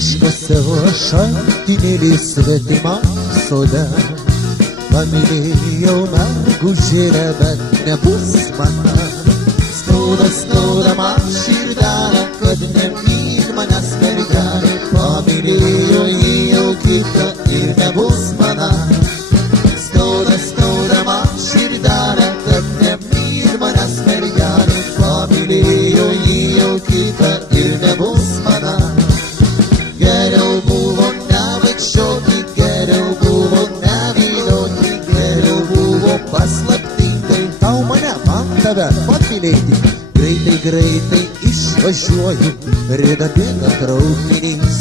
Iš savo šaltinėlį svetimą sodą pamylėjau mergužėlę, bet nebus mana. Skauda, skauda man širdelę, kad nemyli manęs mergelė. Pamylėjo jį jau kitą ir nebus mana. Skauda, skauda man širdelę, kad nemyli manęs mergelė. Pamylėjo jį jau kitą ir nebus mana. Geriau buvo nevaikščioti, geriau buvo nevilioti, geriau buvo paslaptingai tau mane, man tave pamylėti. Greitai, greitai išvažiuoju, rida bėga traukinys.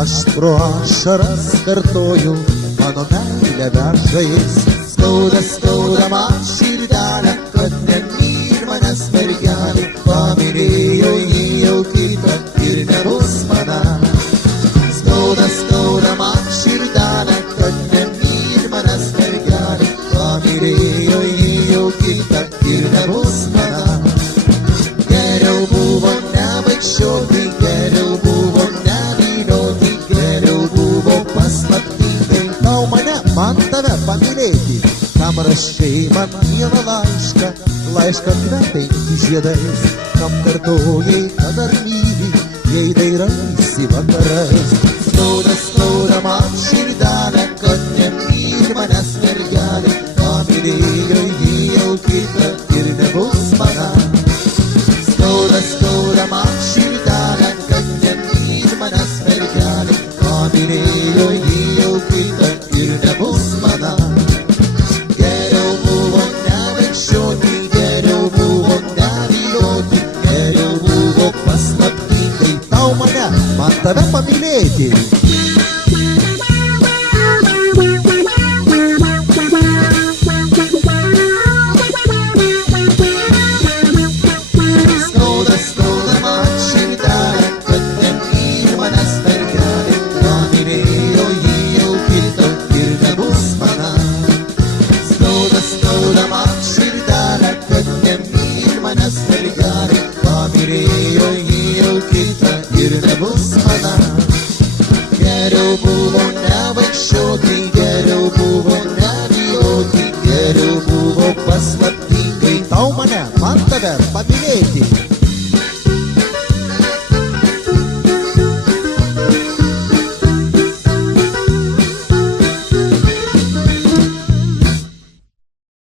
Aš pro ašaras kartoju, mano meilė veža jis. Skauda, skauda man širdelę, kad nemyli manęs mergelė. Pamylėjo jį jau kitą ir nebus mana. Skauda, skauda man širdelę, kad nemyli manęs mergelė. Pamylėjo jį jau kitą ir nebus mana. Geriau buvo nevaikščioti, geriau buvo nevilioti, geriau buvo paslaptingai tau mane, man tave pamylėti. Kam rašai man vieną laišką, laišką kvepiantį žiedais. Kam kartojai, kad dar myli, jei dairaisi vakarais. Skauda, skauda man širdelę, kad nemyli manęs mergelė. Pamylėjo jį jau kitą ir nebus mana. Skauda, skauda man širdelę, kad nemyli manęs mergelė. Pamylėjo jį jau kitą ir nebus mana. Geriau buvo nevaikščioti, geriau buvo nevilioti, geriau buvo paslaptingai tau mane, man tave pamylėti. Skauda, skauda man širdelę, kad nemyli manęs mergelė. Pamylėjo jį jau kitą ir nebus mana. Skauda, skauda man širdelę, kad nemyli manęs mergelė. Pamylėjo jį jau kitą ir nebus mana. Geriau buvo nevaikščioti, geriau buvo nevilioti, geriau buvo paslaptingai tau mane, man tave pamylėti.